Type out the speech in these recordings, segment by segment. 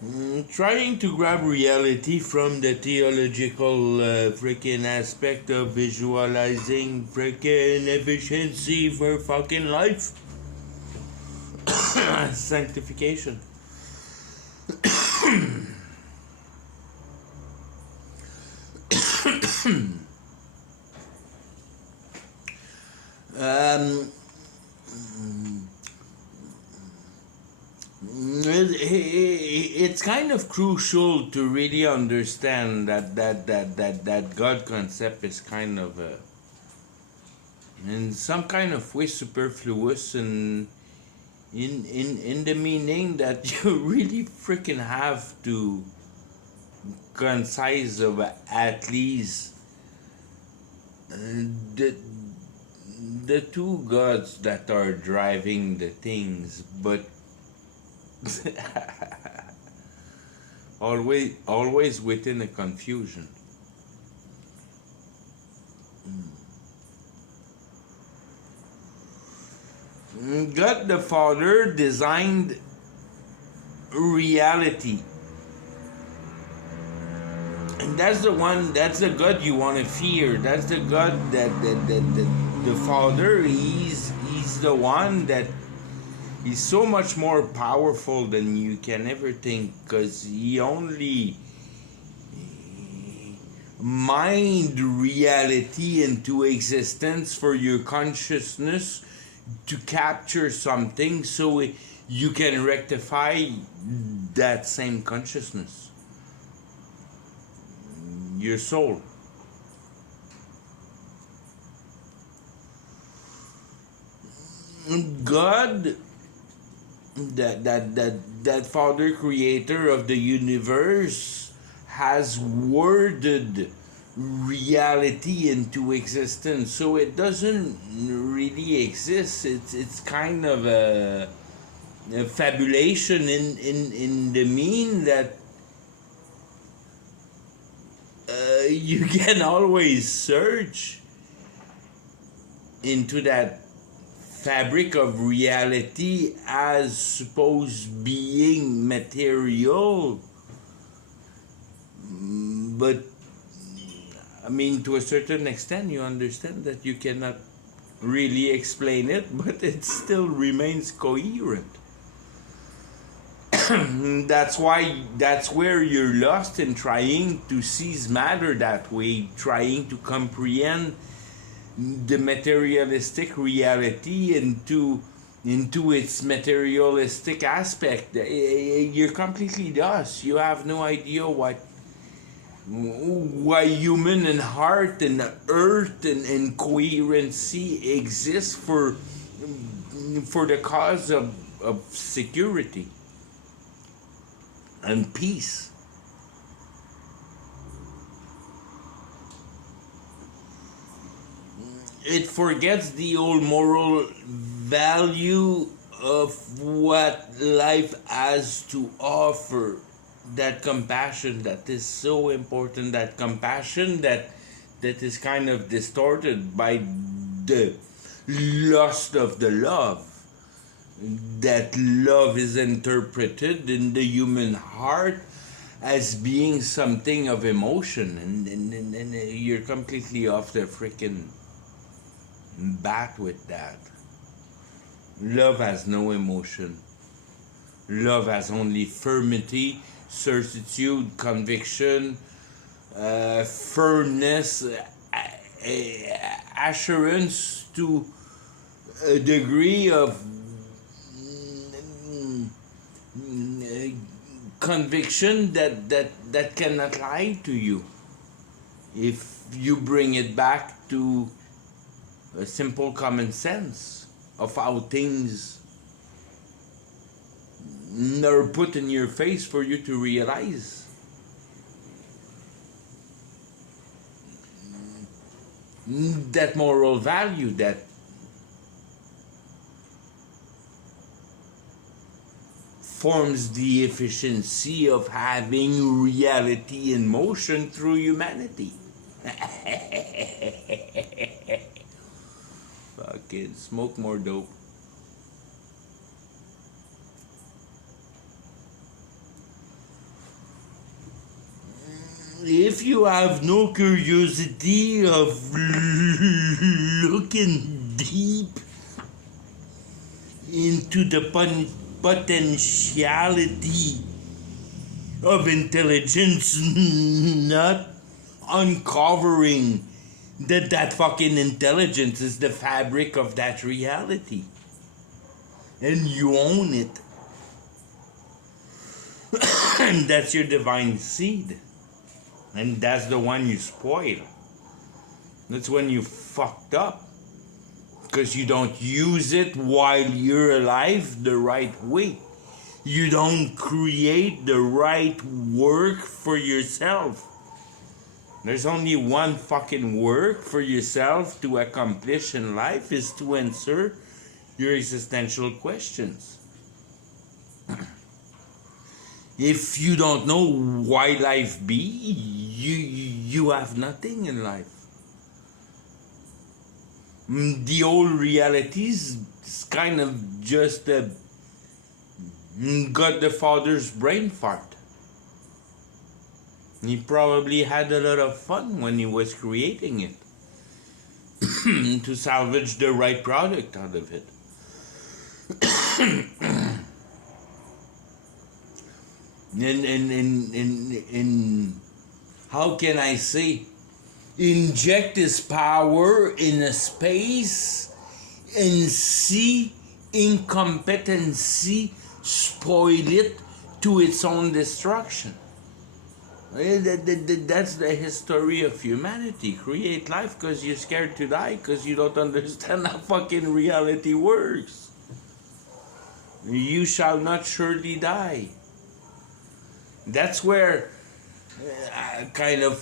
Trying to grab reality from the theological freaking aspect of visualizing freaking efficiency for fucking life. Sanctification. Um, it's kind of crucial to really understand that God concept is kind of in some kind of way superfluous, and in the meaning that you really freaking have to concise of at least uh, the the two gods that are driving the things, but always within a confusion. God the Father designed reality, and that's the God you want to fear. That's the God that the Father, he's the one that is so much more powerful than you can ever think, because he only mind reality into existence for your consciousness to capture something, so you can rectify that same consciousness, your soul. God, that Father Creator of the universe, has worded reality into existence, so it doesn't really exist. It's kind of a fabulation in the mean that you can always search into that fabric of reality as supposed being material, but I mean, to a certain extent you understand that you cannot really explain it, but it still remains coherent. That's where you're lost in trying to seize matter that way, trying to comprehend the materialistic reality into its materialistic aspect. You're completely lost. You have no idea why human and heart and earth and coherency exists for the cause of security and peace. It forgets the old moral value of what life has to offer. That compassion that is so important, that compassion that is kind of distorted by the lust of the love. That love is interpreted in the human heart as being something of emotion, and you're completely off the freaking bat with that. Love has no emotion. Love has only firmity, certitude, conviction, firmness, assurance to a degree of conviction that cannot lie to you if you bring it back to a simple common sense of how things are put in your face for you to realize. That moral value that forms the efficiency of having reality in motion through humanity. Fucking smoke more dope. if you have no curiosity of looking deep into the potentiality of intelligence, not uncovering that fucking intelligence is the fabric of that reality, and you own it, and that's your divine seed, and that's the one you spoil. That's when you fucked up, because you don't use it while you're alive the right way. You don't create the right work for yourself. There's only one fucking work for yourself to accomplish in life, is to answer your existential questions. If you don't know why life be, you have nothing in life. The old realities is kind of just a God the Father's brain fart. He probably had a lot of fun when he was creating it to salvage the right product out of it. And how can I say, inject his power in a space and see incompetency spoil it to its own destruction. That's the history of humanity. Create life because you're scared to die, because you don't understand how fucking reality works. You shall not surely die. That's where I kind of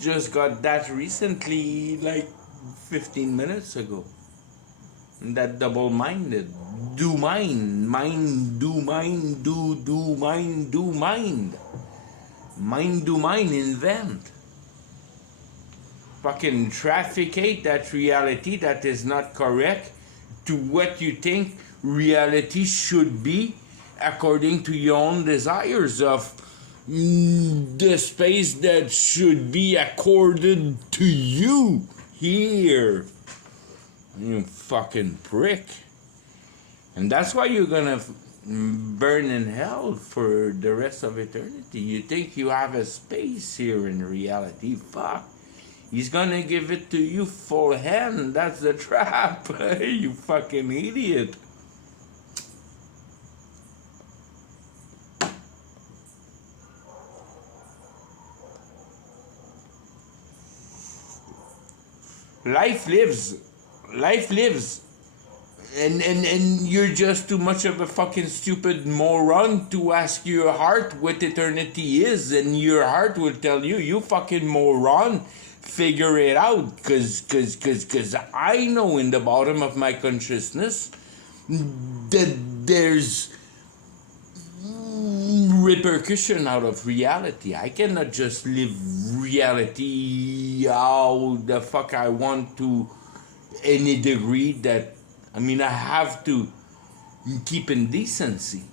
just got that recently, like 15 minutes ago. That double-minded. Do mind. Mind, do mind, do mind, do mind. Mind, do mind, invent. Fucking trafficate that reality that is not correct to what you think reality should be according to your own desires of the space that should be accorded to you here. You fucking prick. And that's why you're gonna burn in hell for the rest of eternity. You think you have a space here in reality. Fuck. He's gonna give it to you full hand. That's the trap. You fucking idiot. Life lives. And you're just too much of a fucking stupid moron to ask your heart what eternity is, and your heart will tell you, you fucking moron, figure it out, cause I know in the bottom of my consciousness that there's repercussion out of reality. I cannot just live reality how the fuck I want to any degree that, I mean, I have to keep in decency.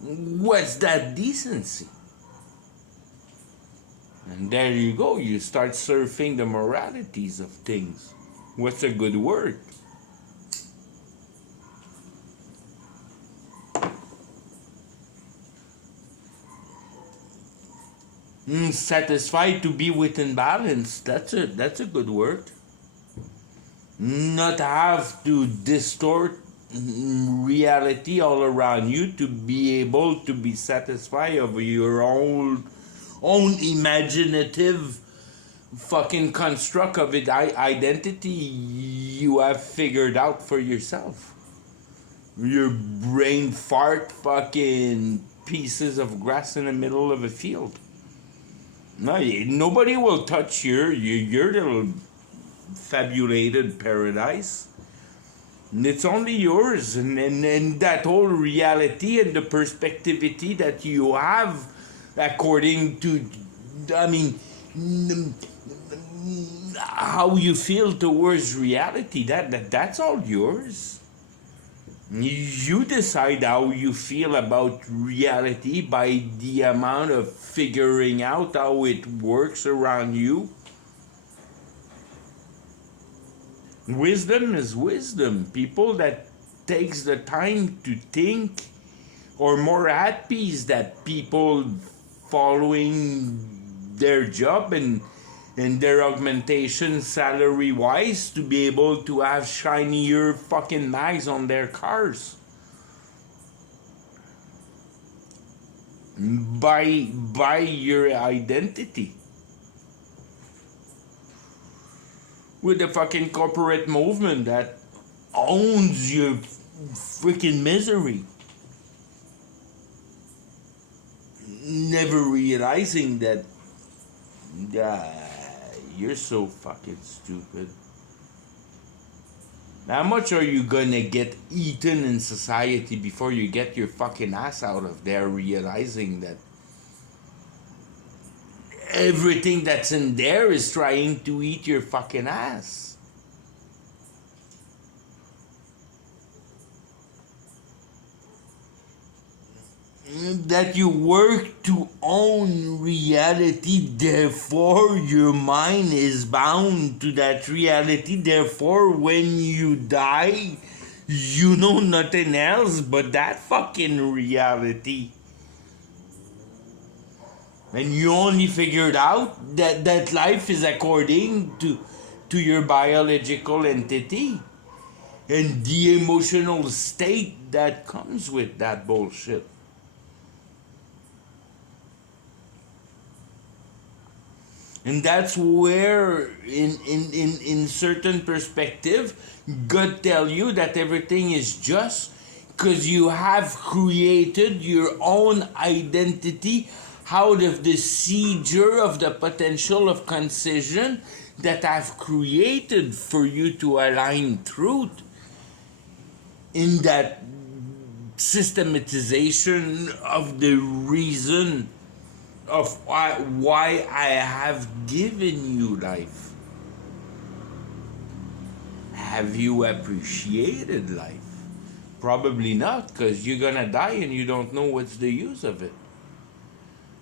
What's that decency? And there you go, you start surfing the moralities of things. What's a good word? Satisfied to be within balance. That's a good word. Not have to distort reality all around you to be able to be satisfied of your own imaginative fucking construct of it identity you have figured out for yourself. Your brain fart fucking pieces of grass in the middle of a field. No, nobody will touch your little fabulated paradise. And it's only yours, and that whole reality and the perspectivity that you have according to, I mean, how you feel towards reality, that's all yours. You decide how you feel about reality by the amount of figuring out how it works around you. Wisdom is wisdom. People that takes the time to think are more at peace than people following their job and their augmentation salary wise to be able to have shinier fucking mags on their cars. By your identity. With the fucking corporate movement that owns your freaking misery. Never realizing that you're so fucking stupid. How much are you gonna get eaten in society before you get your fucking ass out of there realizing that everything that's in there is trying to eat your fucking ass? That you work to own reality, therefore your mind is bound to that reality, therefore when you die, you know nothing else but that fucking reality. And you only figured out that life is according to your biological entity and the emotional state that comes with that bullshit. And that's where, in certain perspective, God tell you that everything is just because you have created your own identity out of the seizure of the potential of concision that I've created for you to align truth in that systematization of the reason of why I have given you life. Have you appreciated life? Probably not, because you're gonna die and you don't know what's the use of it.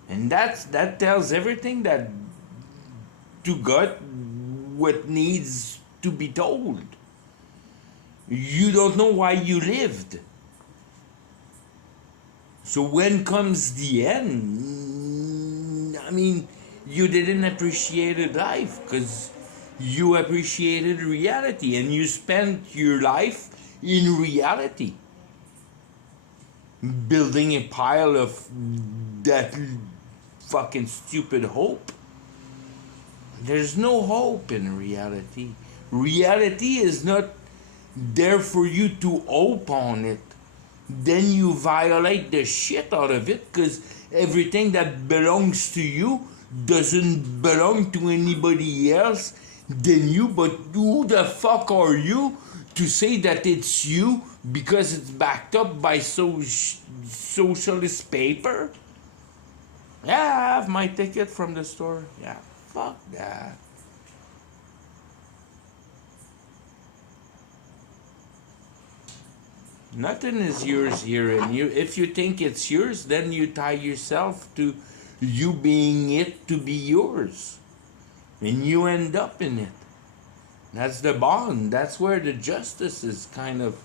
And that tells everything that to God what needs to be told. You don't know why you lived. So when comes the end, I mean, you didn't appreciate life because you appreciated reality and you spent your life in reality. Building a pile of that fucking stupid hope. There's no hope in reality. Reality is not there for you to hope on it. Then you violate the shit out of it because everything that belongs to you doesn't belong to anybody else than you. But who the fuck are you to say that it's you because it's backed up by socialist paper? Yeah, I have my ticket from the store. Yeah, fuck that. Nothing is yours here, and if you think it's yours, then you tie yourself to you being it to be yours, and you end up in it. That's the bond. That's where the justice is kind of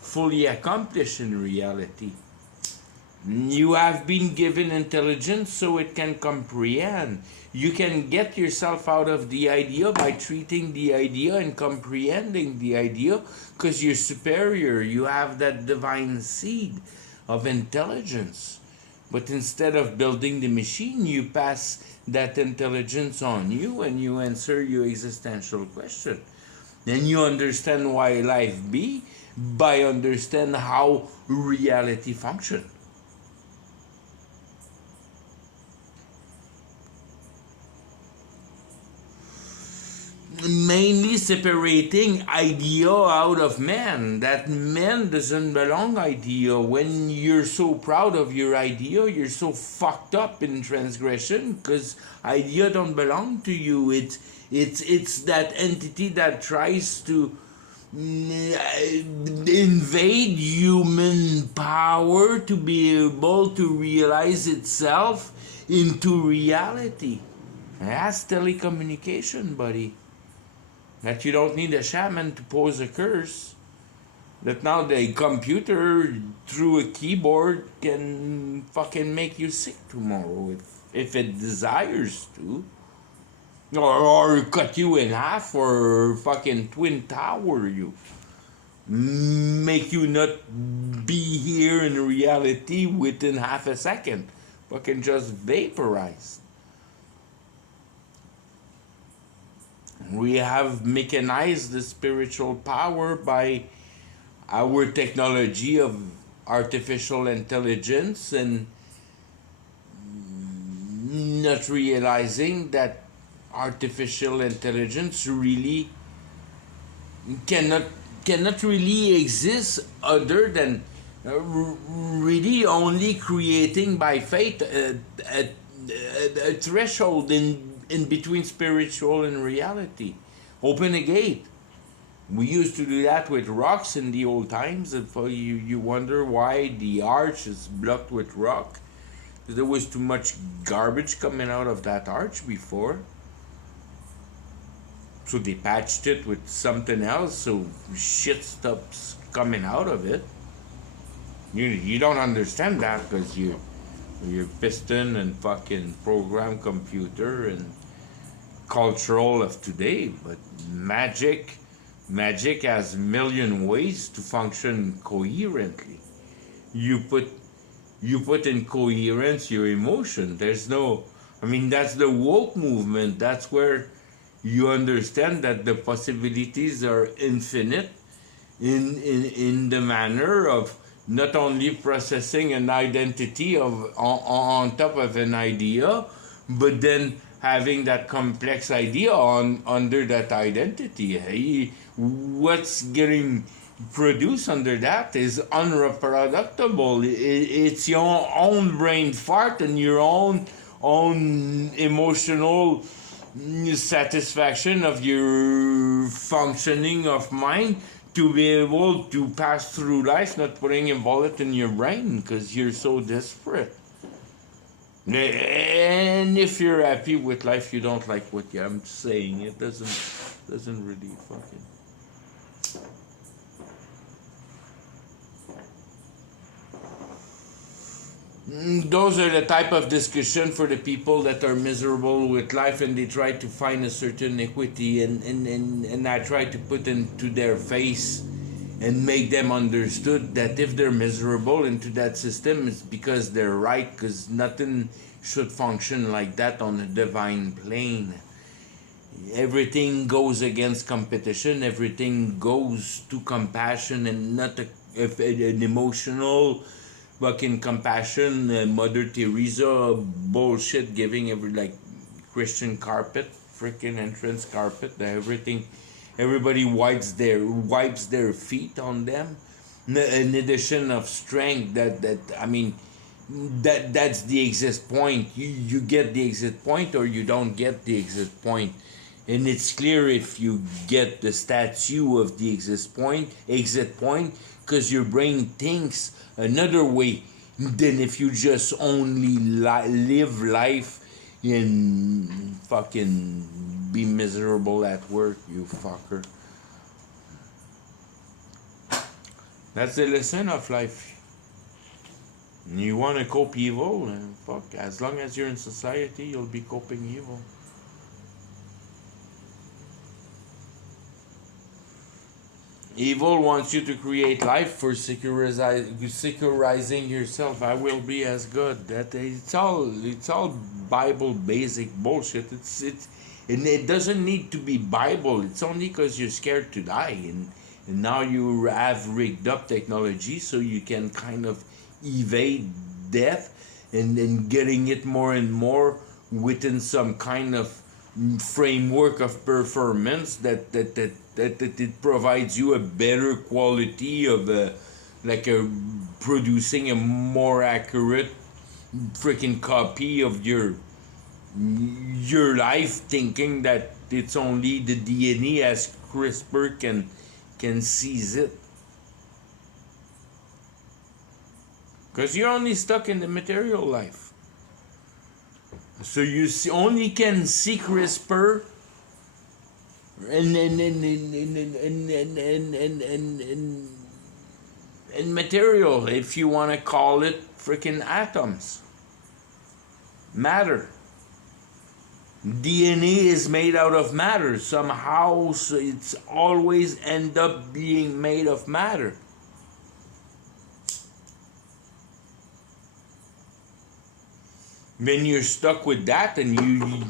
fully accomplished in reality. You have been given intelligence so it can comprehend. You can get yourself out of the idea by treating the idea and comprehending the idea because you're superior. You have that divine seed of intelligence. But instead of building the machine, you pass that intelligence on you and you answer your existential question. Then you understand why life be by understand how reality functions. Mainly separating idea out of man. That man doesn't belong idea. When you're so proud of your idea, you're so fucked up in transgression because idea don't belong to you. It's that entity that tries to invade human power to be able to realize itself into reality. That's telecommunication, buddy. That you don't need a shaman to pose a curse. That now the computer through a keyboard can fucking make you sick tomorrow if it desires to. Or cut you in half or fucking twin tower you. Make you not be here in reality within half a second. Fucking just vaporize. We have mechanized the spiritual power by our technology of artificial intelligence and not realizing that artificial intelligence really cannot really exist other than really only creating by faith a threshold in between spiritual and reality. Open a gate. We used to do that with rocks in the old times. And you wonder why the arch is blocked with rock. There was too much garbage coming out of that arch before. So they patched it with something else so shit stops coming out of it. You don't understand that because you're piston and fucking program computer and cultural of today. But magic has a million ways to function coherently. You put in coherence your emotion. There's no, I mean, that's the woke movement. That's where you understand that the possibilities are infinite in the manner of not only processing an identity on top of an idea, but then having that complex idea under that identity. What's getting produced under that is unreproducible. It's your own brain fart and your own emotional satisfaction of your functioning of mind to be able to pass through life not putting a bullet in your brain because you're so desperate. And if you're happy with life, you don't like what I'm saying. It doesn't really fucking. Those are the type of discussion for the people that are miserable with life and they try to find a certain equity and I try to put into their face and make them understood that if they're miserable into that system it's because they're right, because nothing should function like that on a divine plane. Everything goes against competition, everything goes to compassion and not an emotional fucking compassion, Mother Teresa bullshit giving every like Christian carpet, freaking entrance carpet, everything, everybody wipes their feet on them. An addition of strength that I mean, that's the exit point. You get the exit point or you don't get the exit point. And it's clear if you get the statue of the exit point, because your brain thinks another way than if you just only live life and fucking be miserable at work, you fucker. That's the lesson of life. You want to cope evil, and fuck, as long as you're in society, you'll be coping evil. Evil wants you to create life for securizing yourself. I will be as good. That it's all Bible basic bullshit. And it doesn't need to be Bible. It's only because you're scared to die, and now you have rigged up technology so you can kind of evade death and getting it more and more within some kind of framework of performance that it provides you a better quality of producing a more accurate freaking copy of your life, thinking that it's only the DNA as CRISPR can seize it. Because you're only stuck in the material life. So you only can see CRISPR and material, if you want to call it freaking atoms, matter. DNA is made out of matter somehow, so it's always end up being made of matter. When you're stuck with that, and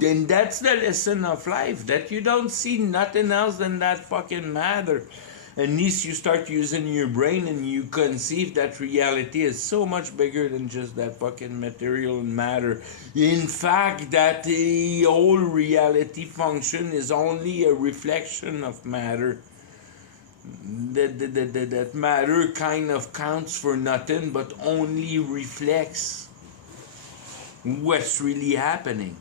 then that's the lesson of life, that you don't see nothing else than that fucking matter. Unless you start using your brain and you conceive that reality is so much bigger than just that fucking material and matter. In fact, that the whole reality function is only a reflection of matter. That matter kind of counts for nothing, but only reflects what's really happening.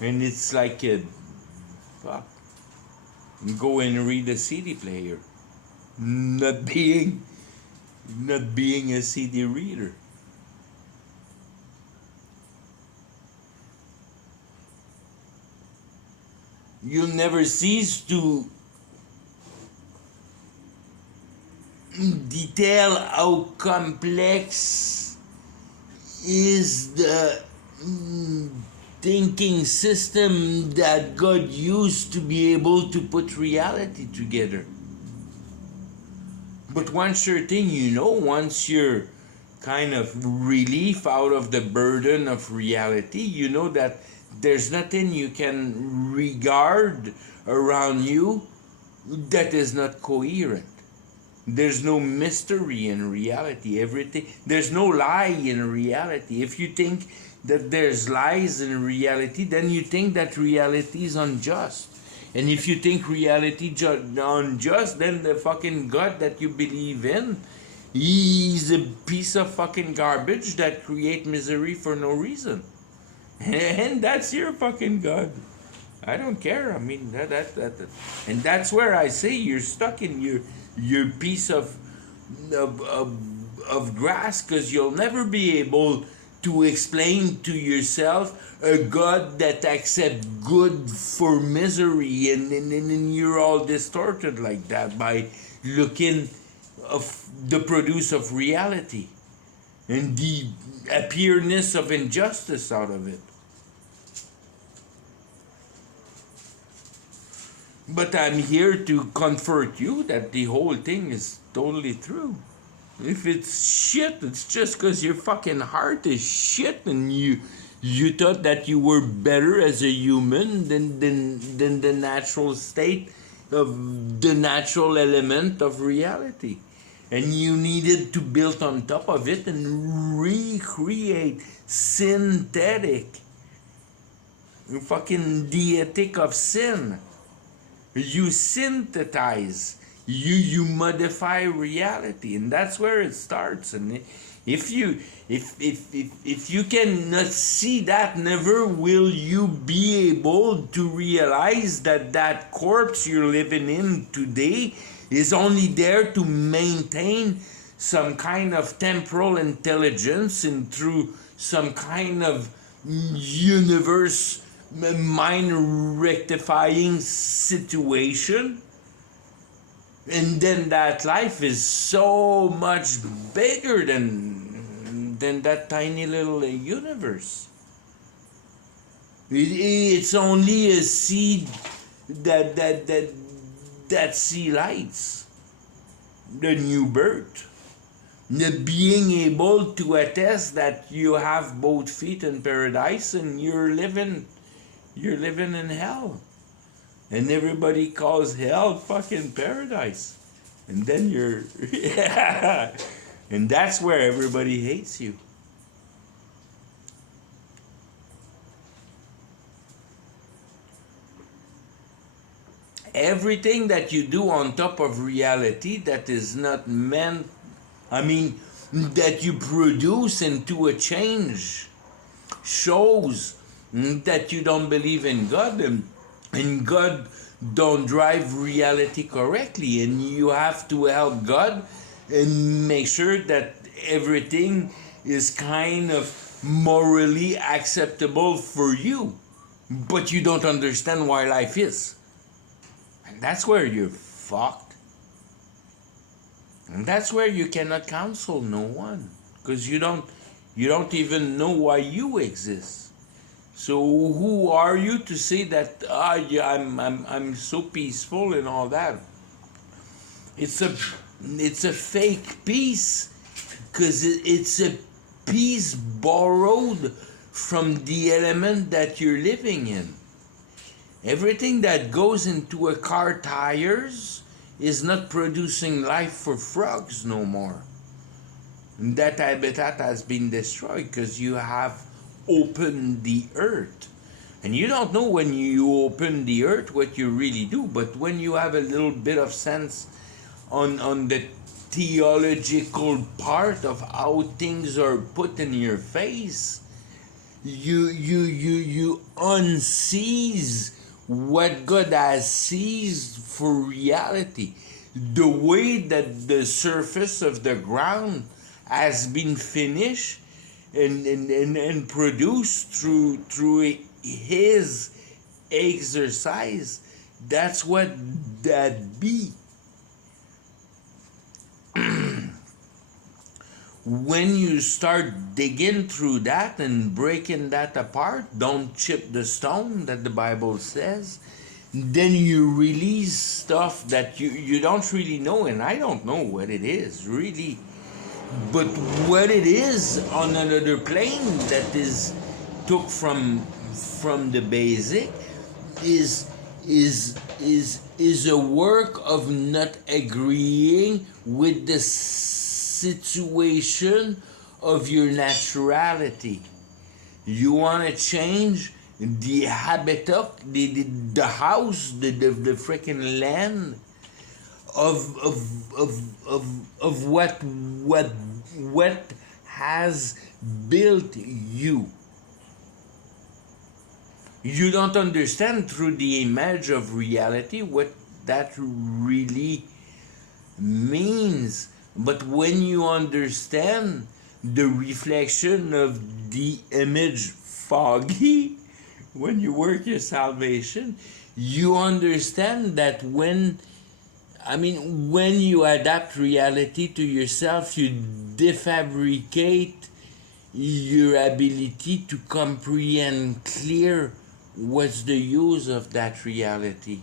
And it's like a fuck. Go and read a CD player, not being a CD reader. You'll never cease to detail how complex is the thinking system that God used to be able to put reality together. But one sure thing, once you're kind of relief out of the burden of reality, you know that there's nothing you can regard around you that is not coherent. There's no mystery in reality. Everything, there's no lie in reality. If you think that there's lies in reality, then you think that reality is unjust. And if you think reality unjust, then the fucking God that you believe in, he's a piece of fucking garbage that create misery for no reason. And that's your fucking God. I don't care. I mean, that. And that's where I say you're stuck in your piece of grass, because you'll never be able to explain to yourself a God that accepts good for misery, and you're all distorted like that by looking of the produce of reality and the appearance of injustice out of it. But I'm here to comfort you that the whole thing is totally true. If it's shit, it's just because your fucking heart is shit, and you thought that you were better as a human than the natural state of the natural element of reality. And you needed to build on top of it and recreate synthetic, fucking dietic of sin. You synthesize, you modify reality, and that's where it starts. And if you cannot see that, never will you be able to realize that corpse you're living in today is only there to maintain some kind of temporal intelligence, and through some kind of universe mind rectifying situation. And then that life is so much bigger than that tiny little universe. It's only a seed that see lights, the new birth, the being able to attest that you have both feet in paradise and you're living in hell. And everybody calls hell fucking paradise. And then you're and that's where everybody hates you. Everything that you do on top of reality that is not meant, that you produce into a change, shows that you don't believe in God, and God don't drive reality correctly, and you have to help God and make sure that everything is kind of morally acceptable for you, but you don't understand why life is, and that's where you're fucked, and that's where you cannot counsel no one, because you don't even know why you exist. So who are you to say that yeah, I'm so peaceful and all that? It's a fake peace, because it's a peace borrowed from the element that you're living in. Everything that goes into a car tires is not producing life for frogs no more. That habitat has been destroyed because you have opened the earth. And you don't know when you open the earth what you really do, but when you have a little bit of sense on the theological part of how things are put in your face, you unseize what God has seized for reality. The way that the surface of the ground has been finished and produced through his exercise, that's what that be. When you start digging through that and breaking that apart, don't chip the stone that the Bible says, then you release stuff that you don't really know, and I don't know what it is really. But what it is on another plane that is took from the basic is a work of not agreeing with the situation of your naturality. You want to change the habitat, the house, the freaking land of what has built you. You don't understand through the image of reality what that really means. But when you understand the reflection of the image foggy, when you work your salvation, you understand that when you adapt reality to yourself, you defabricate your ability to comprehend clear what's the use of that reality.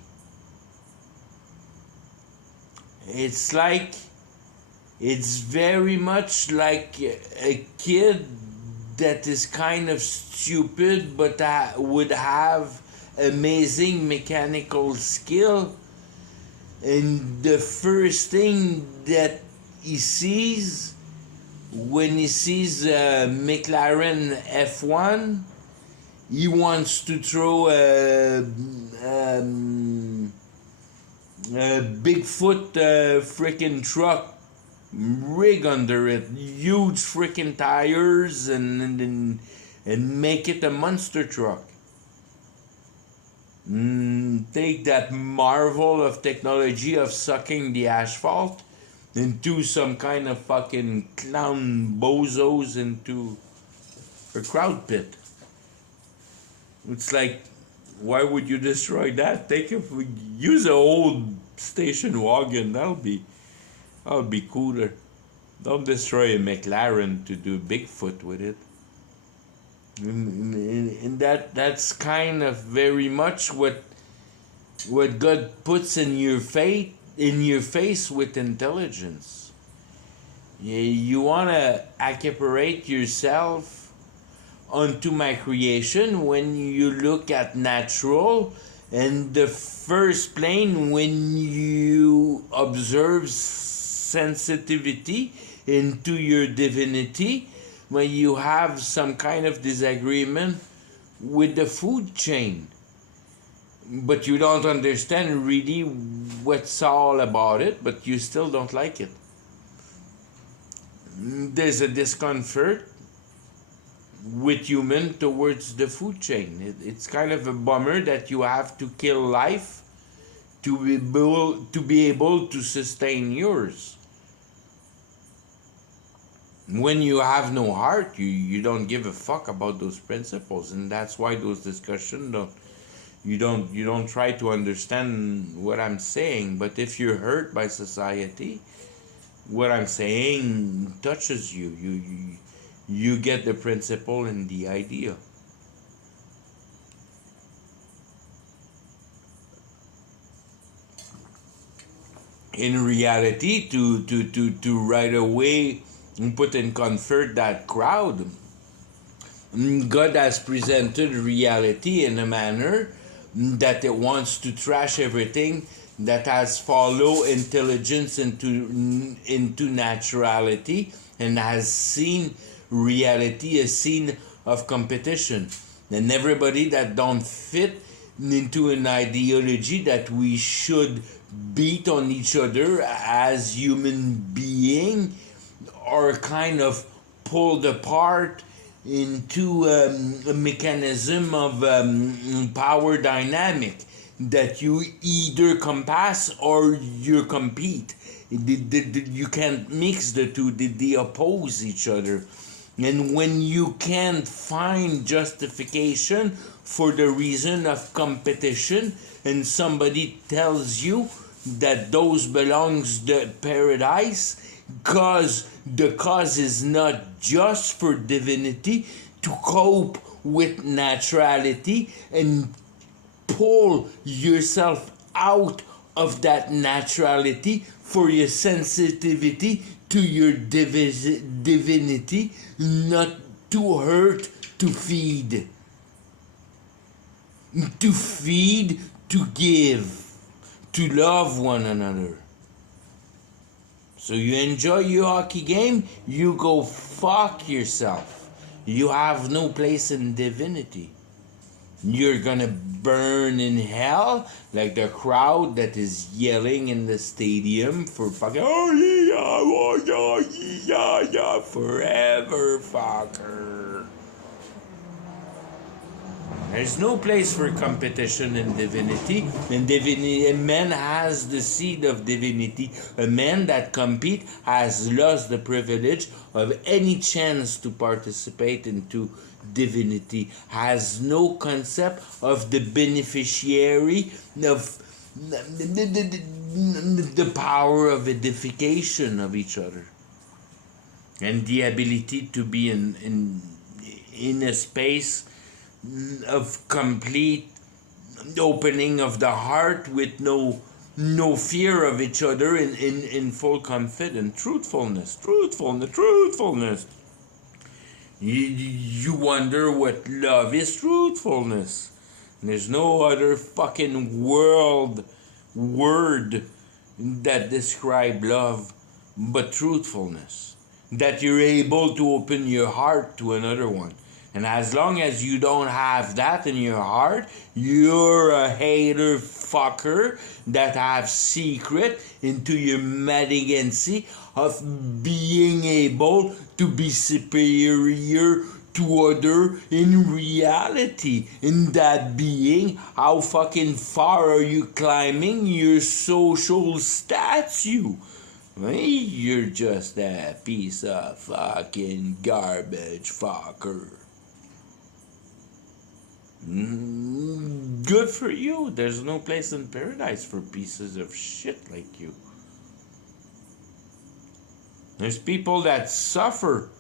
It's very much like a kid that is kind of stupid but would have amazing mechanical skill, and the first thing that he sees when he sees a McLaren F1, he wants to throw a Bigfoot freaking truck rig under it, huge freaking tires, and make it a monster truck. Take that marvel of technology of sucking the asphalt into some kind of fucking clown bozos into a crowd pit. It's like, why would you destroy that? Use an old station wagon. That'll be cooler. Don't destroy a McLaren to do Bigfoot with it. And that's kind of very much what God puts in your face with intelligence. You want to accaparate yourself onto my creation when you look at natural, and the first plane when you observe sensitivity into your divinity, when you have some kind of disagreement with the food chain, but you don't understand really what's all about it, but you still don't like it. There's a discomfort with human towards the food chain. It's kind of a bummer that you have to kill life to be able to sustain yours. When you have no heart, you don't give a fuck about those principles, and that's why those discussions don't try to understand what I'm saying. But if you're hurt by society, what I'm saying touches you. You get the principle and the idea. In reality, to right away put in comfort that crowd, God has presented reality in a manner that it wants to trash everything that has follow intelligence into naturality, and has seen reality a scene of competition. And everybody that don't fit into an ideology that we should beat on each other as human being, are kind of pulled apart into a mechanism of power dynamic that you either compass or you compete. You can't mix the two. They oppose each other. And when you can't find justification for the reason of competition, and somebody tells you that those belongs to paradise, cause the cause is not just for divinity to cope with naturality and pull yourself out of that naturality for your sensitivity to your divinity, not to hurt, to feed. To feed, to give, to love one another. So you enjoy your hockey game, you go fuck yourself. You have no place in divinity. You're gonna burn in hell like the crowd that is yelling in the stadium for fucking forever, fucker. There's no place for competition in divinity. And divinity, a man has the seed of divinity. A man that compete has lost the privilege of any chance to participate into divinity. Has no concept of the beneficiary of the power of edification of each other, and the ability to be in a space of complete opening of the heart with no fear of each other, in full confidence. Truthfulness. You wonder what love is. Truthfulness. There's no other fucking word that describe love but truthfulness. That you're able to open your heart to another one. And as long as you don't have that in your heart, you're a hater fucker that have secret into your malignancy of being able to be superior to other in reality. In that being, how fucking far are you climbing your social statue? You're just a piece of fucking garbage fucker. Good for you. There's no place in paradise for pieces of shit like you. There's people that suffer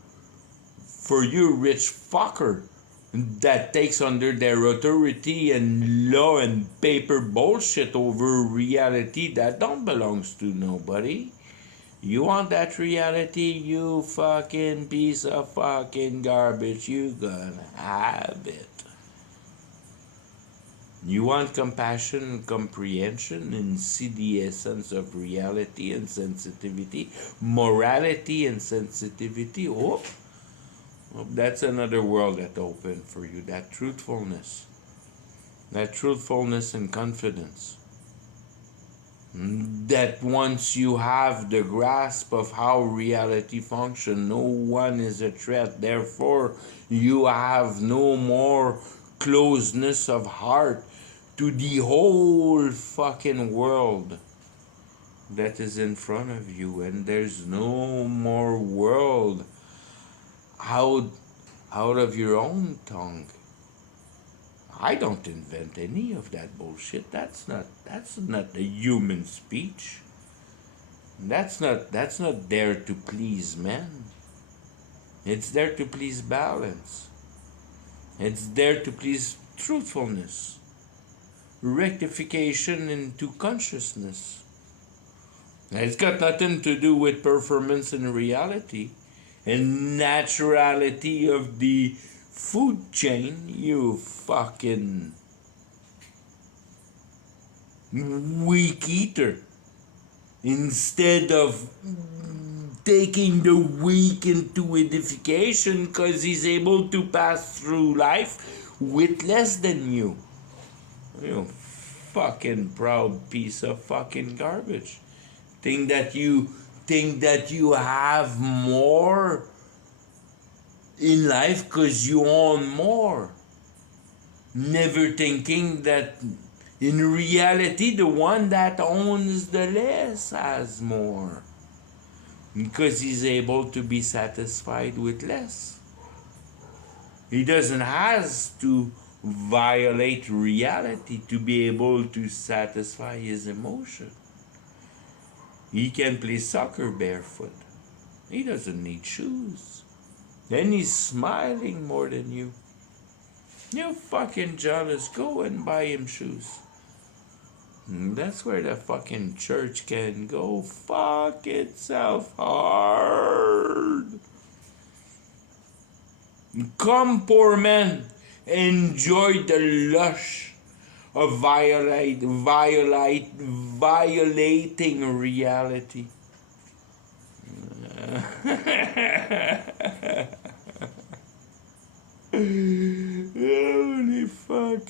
for you, rich fucker, that takes under their authority and law and paper bullshit over reality that don't belongs to nobody. You want that reality, you fucking piece of fucking garbage, you gonna have it. You want compassion and comprehension and see the essence of reality and sensitivity, morality and sensitivity. Oh, that's another world that opened for you. That truthfulness and confidence. That once you have the grasp of how reality functions, no one is a threat. Therefore, you have no more closeness of heart to the whole fucking world that is in front of you, and there's no more world out of your own tongue. I don't invent any of that bullshit. That's not the human speech. That's not there to please men. It's there to please balance. It's there to please truthfulness, rectification into consciousness. It's got nothing to do with performance and reality and naturality of the food chain, you fucking weak eater. Instead of taking the weak into edification because he's able to pass through life with less than you. You fucking proud piece of fucking garbage. Think that you have more in life because you own more. Never thinking that in reality the one that owns the less has more. Because he's able to be satisfied with less. He doesn't have to violate reality to be able to satisfy his emotion. He can play soccer barefoot. He doesn't need shoes. Then he's smiling more than you. You fucking jealous. Go and buy him shoes. That's where the fucking church can go fuck itself hard. Come, poor man, enjoy the lush of violating reality. Holy fuck.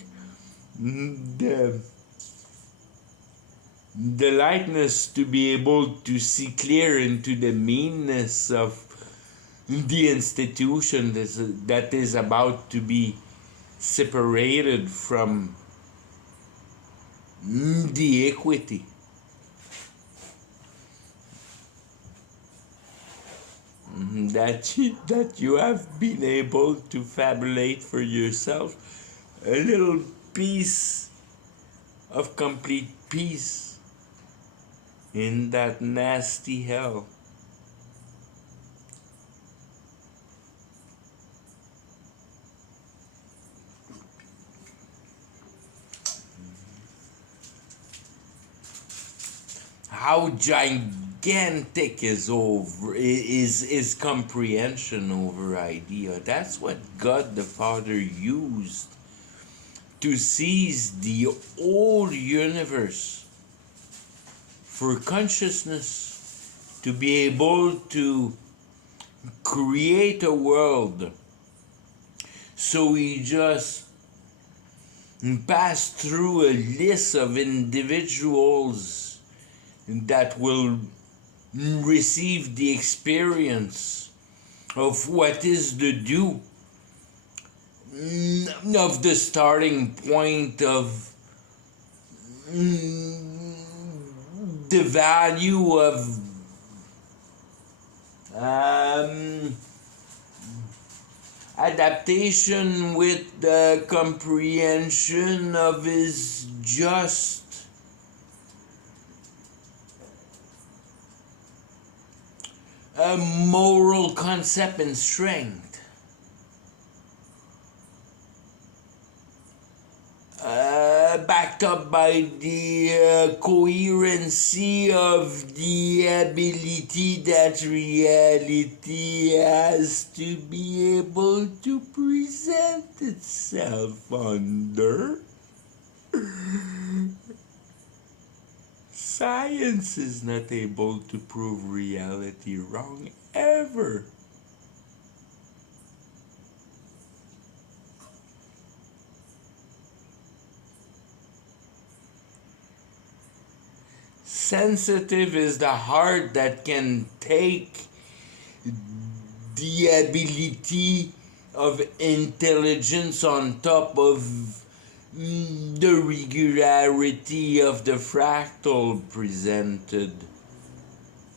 Damn. The lightness to be able to see clear into the meanness of the institution that is about to be separated from the equity. That you have been able to fabulate for yourself a little piece of complete peace in that nasty hell. How gigantic is comprehension over idea. That's what God the Father used to seize the whole universe for consciousness to be able to create a world. So he just passed through a list of individuals that will receive the experience of what is the due of the starting point of the value of adaptation with the comprehension of his just moral concept and strength. Backed up by the coherency of the ability that reality has to be able to present itself under. Science is not able to prove reality wrong ever. Sensitive is the heart that can take the ability of intelligence on top of the regularity of the fractal presented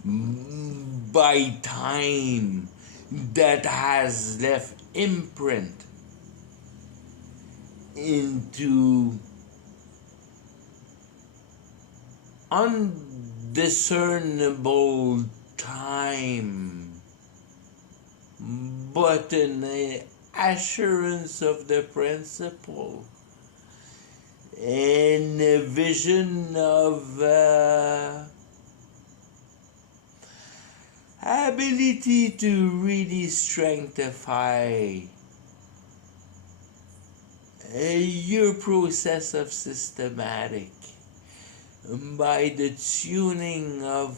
by time that has left imprint into undiscernible time, but an assurance of the principle and a vision of ability to really strengthify your process of systematic by the tuning of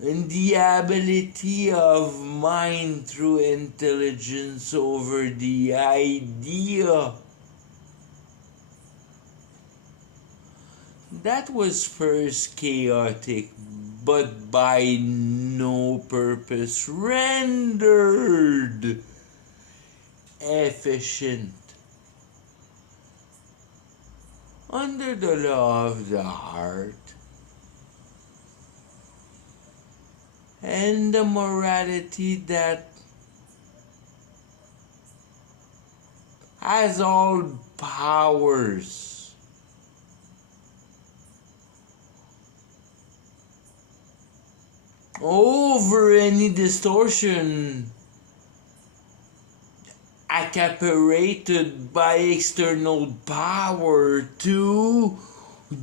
the ability of mind through intelligence over the idea that was first chaotic but by no purpose rendered efficient under the law of the heart and the morality that has all powers over any distortion accapared by external power to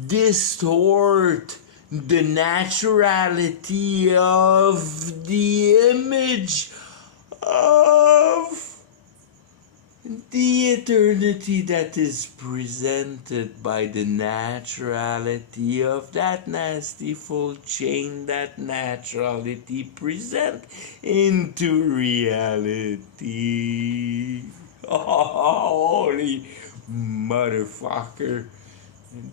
distort the naturality of the image of the eternity that is presented by the naturality of that nasty full chain that naturality present into reality. Oh, holy motherfucker.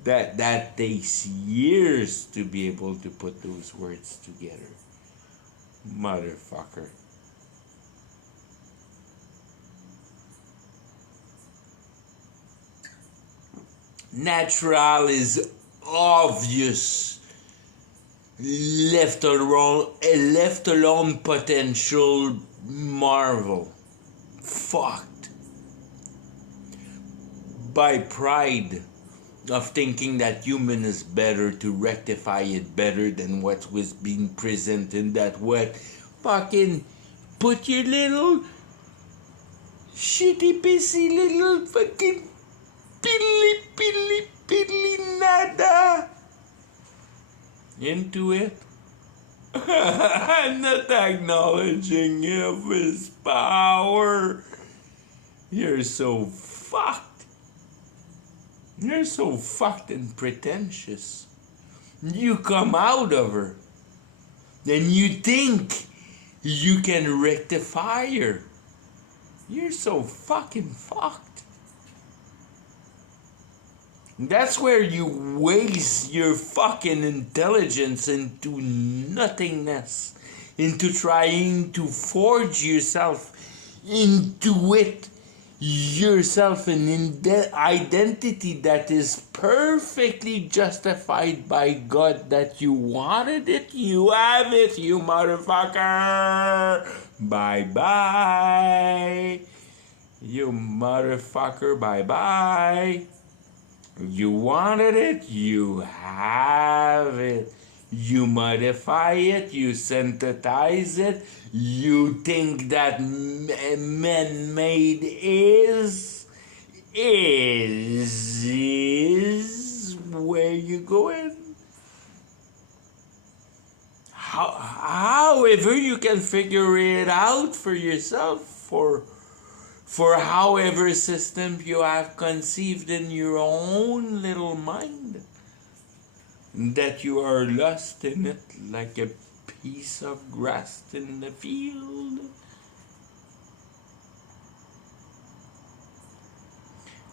That takes years to be able to put those words together. Motherfucker. Natural is obvious. Left alone potential marvel. Fucked. By pride of thinking that human is better to rectify it better than what was being presented, that what fucking put your little shitty pissy little fucking piddly nada into it. Not acknowledging of his power. You're so fucked. You're so fucked and pretentious. You come out of her, then you think you can rectify her. You're so fucking fucked. That's where you waste your fucking intelligence into nothingness, into trying to forge yourself into it yourself an identity that is perfectly justified by God, that you wanted it, you have it, you motherfucker. Bye bye. You motherfucker, bye bye. You wanted it, you have it. You modify it, you synthesize it, you think that man-made is where you going. However, you can figure it out for yourself, for however system you have conceived in your own little mind, that you are lost in it like a piece of grass in the field.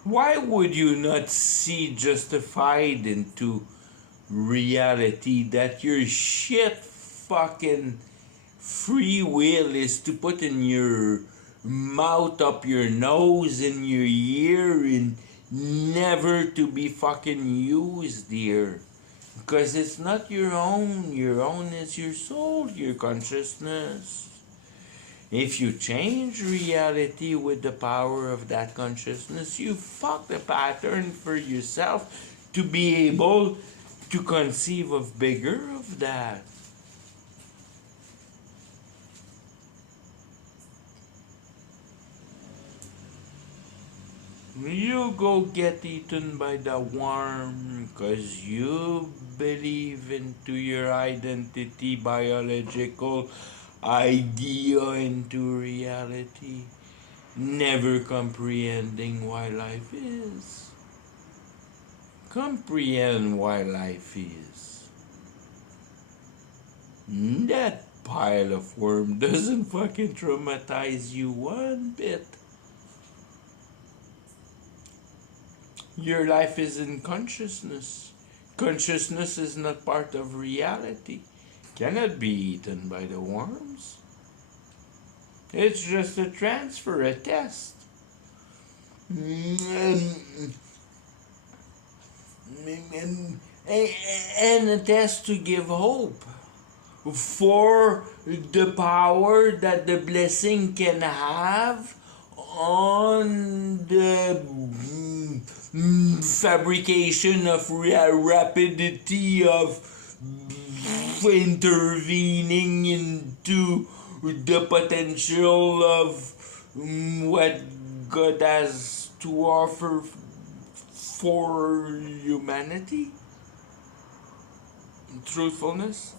Why would you not see justified into reality that your shit fucking free will is to put in your mouth up your nose and your ear and never to be fucking used here. Because it's not your own. Your own is your soul, your consciousness. If you change reality with the power of that consciousness, you fuck the pattern for yourself to be able to conceive of bigger of that. You go get eaten by the worm because you believe into your identity, biological idea into reality, never comprehending why life is. Comprehend why life is. That pile of worm doesn't fucking traumatize you one bit. Your life is in consciousness. Consciousness is not part of reality. Cannot be eaten by the worms. It's just a transfer, a test. And a test to give hope for the power that the blessing can have on the fabrication of rapidity of intervening into the potential of what God has to offer for humanity. Truthfulness.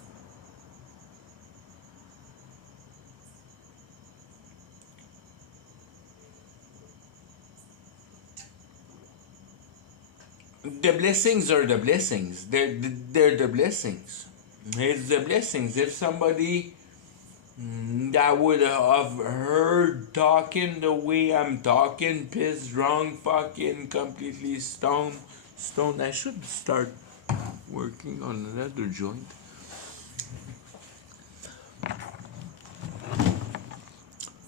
The blessings are the blessings. They're the blessings. It's the blessings. If somebody that would have heard talking the way I'm talking, pissed, drunk, fucking completely stoned, I should start working on another joint.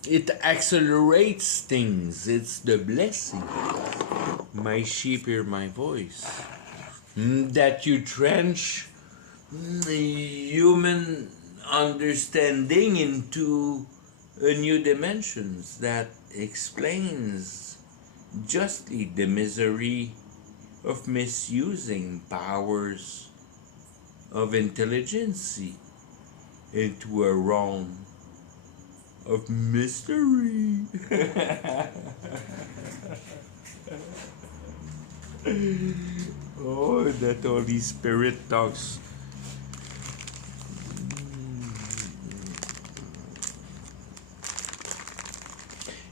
It accelerates things. It's the blessing. My sheep hear my voice. That you trench human understanding into a new dimensions that explains justly the misery of misusing powers of intelligence into a realm of mystery. Oh, that Holy Spirit talks.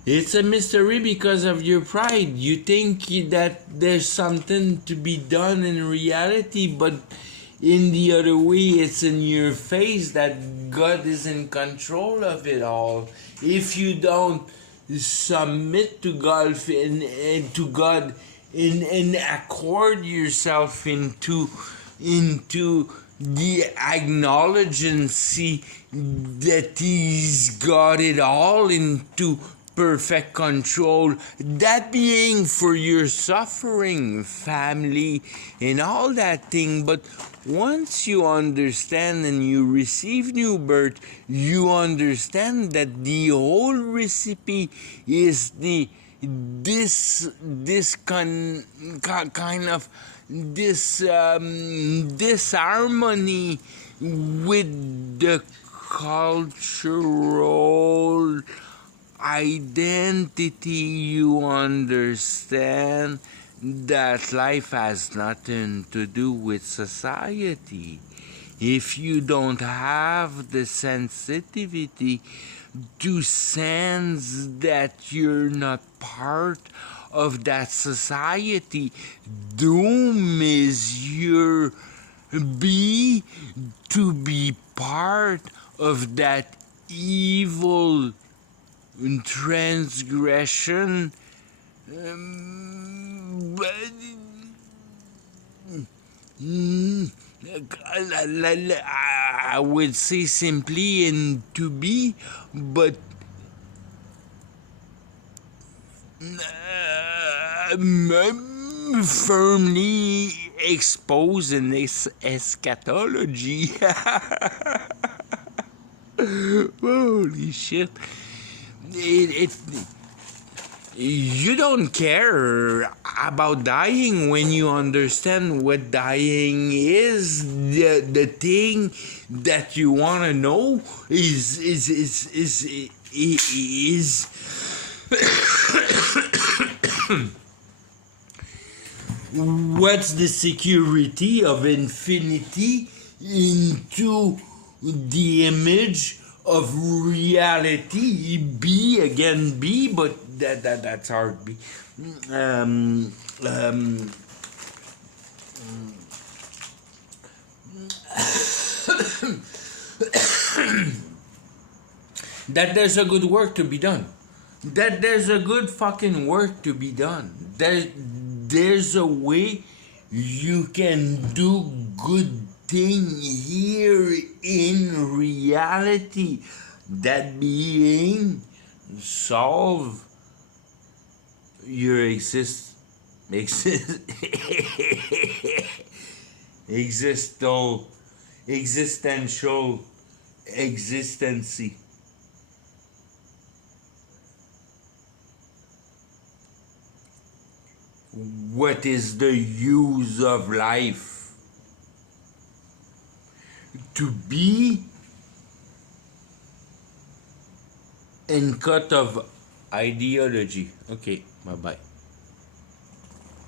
It's a mystery because of your pride. You think that there's something to be done in reality, but in the other way, it's in your face that God is in control of it all. If you don't submit to God and accord yourself into the acknowledgence that He's got it all into perfect control, that being for your suffering, family, and all that thing. But once you understand and you receive new birth, you understand that the whole recipe is this kind of disharmony with the cultural identity. You understand that life has nothing to do with society. If you don't have the sensitivity to sense that you're not part of that society, doom is your to be part of that evil transgression. I would say simply and to be, but firmly exposed in this eschatology. Holy shit. It you don't care about dying when you understand what dying is. The thing that you want to know is what's the security of infinity into the image of reality. B again, B, but that's hard. B. Um, um, that there's a good work to be done. That there's a good fucking work to be done. There's a way you can do good thing here in reality. That being solve your existential existency. What is the use of life? To be in cut of ideology. Okay, bye bye.